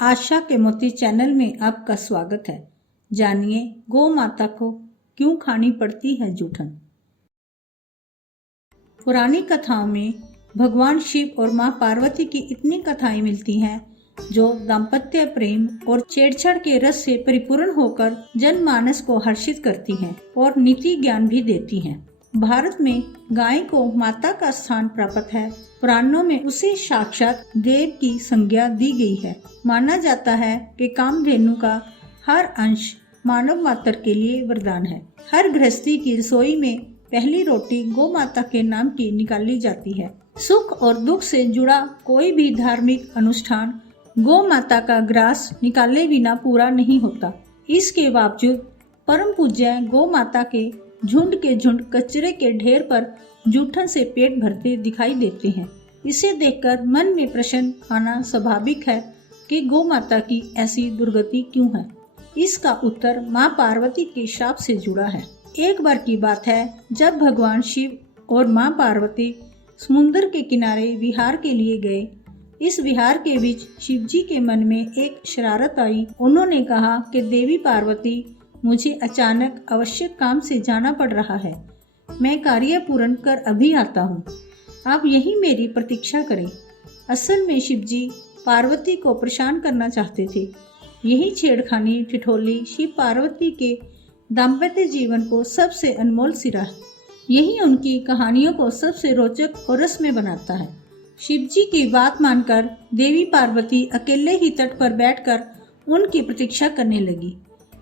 आशा के मोती चैनल में आपका स्वागत है। जानिए गौ माता को क्यों खानी पड़ती है जूठन। पुरानी कथाओं में भगवान शिव और मां पार्वती की इतनी कथाएं मिलती हैं जो दाम्पत्य प्रेम और छेड़छाड़ के रस से परिपूर्ण होकर जनमानस को हर्षित करती हैं और नीति ज्ञान भी देती हैं। भारत में गाय को माता का स्थान प्राप्त है। पुराणों में उसे साक्षात देव की संज्ञा दी गई है। माना जाता है कि कामधेनु का हर अंश मानव मात्र के लिए वरदान है। हर गृहस्थी की रसोई में पहली रोटी गौ माता के नाम की निकाली जाती है। सुख और दुख से जुड़ा कोई भी धार्मिक अनुष्ठान गौ माता का ग्रास निकाले बिना पूरा नहीं होता। इसके बावजूद परम पूज्य गौ माता के झुंड कचरे के ढेर पर जूठन से पेट भरते दिखाई देते हैं। इसे देखकर मन में प्रश्न आना स्वाभाविक है कि गौ माता की ऐसी दुर्गति क्यों है। इसका उत्तर मां पार्वती के शाप से जुड़ा है। एक बार की बात है जब भगवान शिव और मां पार्वती समुद्र के किनारे विहार के लिए गए। इस विहार के बीच शिव जी के मन में एक शरारत आई। उन्होंने कहा कि देवी पार्वती, मुझे अचानक आवश्यक काम से जाना पड़ रहा है। मैं कार्य पूर्ण कर अभी आता हूँ। आप यही मेरी प्रतीक्षा करें। असल में शिव जी पार्वती को परेशान करना चाहते थे। यही छेड़खानी ठिठोली शिव पार्वती के दाम्पत्य जीवन को सबसे अनमोल सिरा है। यही उनकी कहानियों को सबसे रोचक और रसमय बनाता है। शिव जी की बात मानकर देवी पार्वती अकेले ही तट पर बैठकर उनकी प्रतीक्षा करने लगी।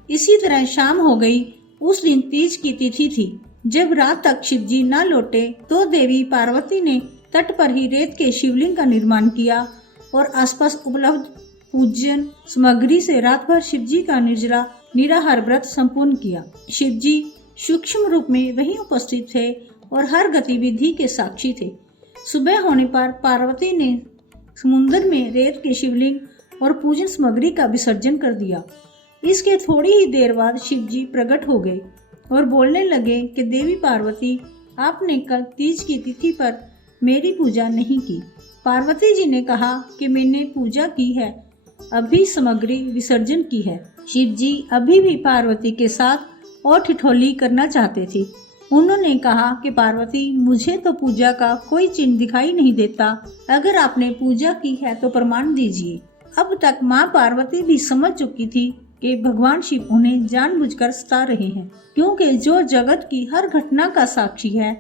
इसी तरह शाम हो गई। उस दिन तीज की तिथि थी। जब रात तक शिव जी न लौटे तो देवी पार्वती ने तट पर ही रेत के शिवलिंग का निर्माण किया और आसपास उपलब्ध पूजन सामग्री से रात भर शिव जी का निर्जला निराहार व्रत संपूर्ण किया। शिव जी सूक्ष्म रूप में वहीं उपस्थित थे और हर गतिविधि के साक्षी थे। सुबह होने पर पार्वती ने समुद्र में रेत के शिवलिंग और पूजन सामग्री का विसर्जन कर दिया। इसके थोड़ी ही देर बाद शिव जी प्रकट हो गए और बोलने लगे कि देवी पार्वती, आपने कल तीज की तिथि पर मेरी पूजा नहीं की। पार्वती जी ने कहा कि मैंने पूजा की है, अभी सामग्री विसर्जन की है। शिव जी अभी भी पार्वती के साथ और ठिठोली करना चाहते थे। उन्होंने कहा कि पार्वती, मुझे तो पूजा का कोई चिन्ह दिखाई नहीं देता। अगर आपने पूजा की है तो प्रमाण दीजिए। अब तक माँ पार्वती भी समझ चुकी थी कि भगवान शिव उन्हें जानबूझकर सता रहे हैं, क्योंकि जो जगत की हर घटना का साक्षी है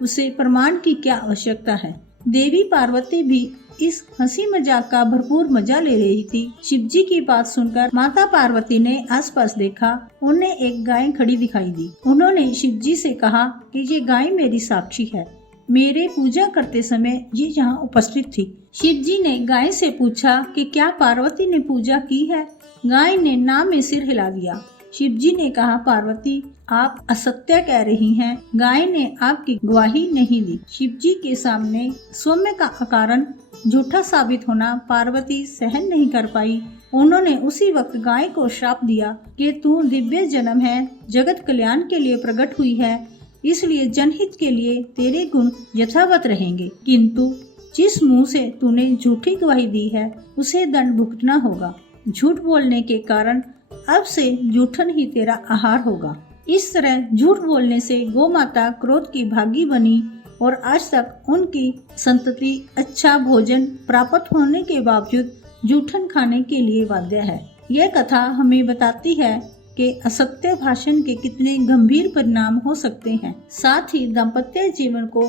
उसे प्रमाण की क्या आवश्यकता है। देवी पार्वती भी इस हंसी मजाक का भरपूर मजा ले रही थी। शिव जी की बात सुनकर माता पार्वती ने आसपास देखा। उन्हें एक गाय खड़ी दिखाई दी। उन्होंने शिव जी से कहा कि ये गाय मेरी साक्षी है। मेरे पूजा करते समय ये यहाँ उपस्थित थी। शिव जी ने गाय से पूछा कि क्या पार्वती ने पूजा की है। गाय ने ना में सिर हिला दिया। शिव जी ने कहा, पार्वती, आप असत्य कह रही हैं। गाय ने आपकी गवाही नहीं दी। शिव जी के सामने सौम्य का कारण झूठा साबित होना पार्वती सहन नहीं कर पाई। उन्होंने उसी वक्त गाय को श्राप दिया कि तू दिव्य जन्म है, जगत कल्याण के लिए प्रकट हुई है, इसलिए जनहित के लिए तेरे गुण यथावत रहेंगे, किंतु जिस मुंह से तूने झूठी गवाही दी है उसे दंड भुगतना होगा। झूठ बोलने के कारण अब से जूठन ही तेरा आहार होगा। इस तरह झूठ बोलने से गौ माता क्रोध की भागी बनी और आज तक उनकी संतति अच्छा भोजन प्राप्त होने के बावजूद जूठन खाने के लिए बाध्य है। यह कथा हमें बताती है कि असत्य भाषण के कितने गंभीर परिणाम हो सकते हैं। साथ ही दाम्पत्य जीवन को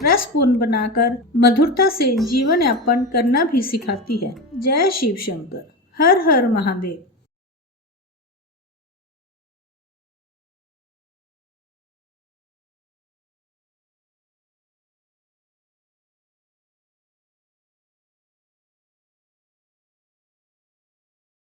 रसपूर्ण बनाकर मधुरता से जीवन यापन करना भी सिखाती है। जय शिव शंकर। हर हर महादेव।